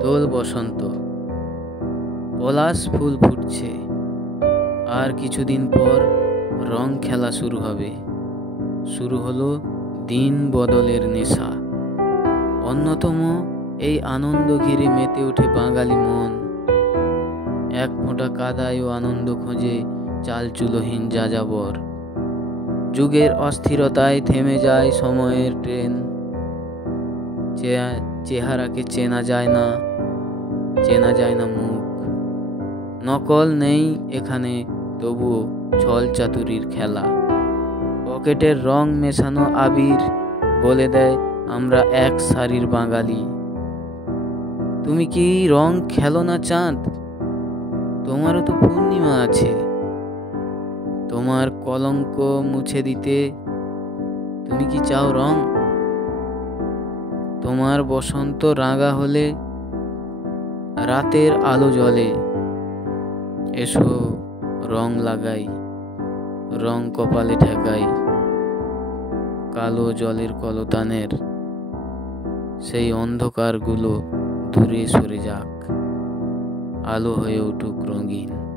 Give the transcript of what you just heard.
দোল বসন্ত, পলাশ ফুল ফুটছে, আর কিছুদিন পর রং খেলা শুরু হবে। শুরু হলো দিন বদলের নেশা। অন্যতম এই আনন্দ ঘিরে মেতে ওঠে বাঙালি মন। এক ফোঁটা কাদায় ও আনন্দ খোঁজে চালচুলোহীন যাযাবর। যুগের অস্থিরতায় থেমে যায় সময়ের ট্রেন। চেহারাকে চেনা যায় না মুখ। নকল নেই এখানে, তবুও ছল চাতুরির খেলা। পকেটের রং মেশানো আবির বলে দেয় আমরা এক সারির বাঙালি। তুমি কি রং খেলো না চাঁদ? তোমারও তো পূর্ণিমা আছে। তোমার কলঙ্ক মুছে দিতে তুমি কি চাও রং? তোমার বসন্ত রাঙা হলে রাতের আলো জ্বলে। এসো রং লাগাই, রং কপালে ঠেকাই। কালো জলের কলতানের সেই অন্ধকারগুলো দূরে সরে যাক, আলো হয়ে উঠুক রঙিন।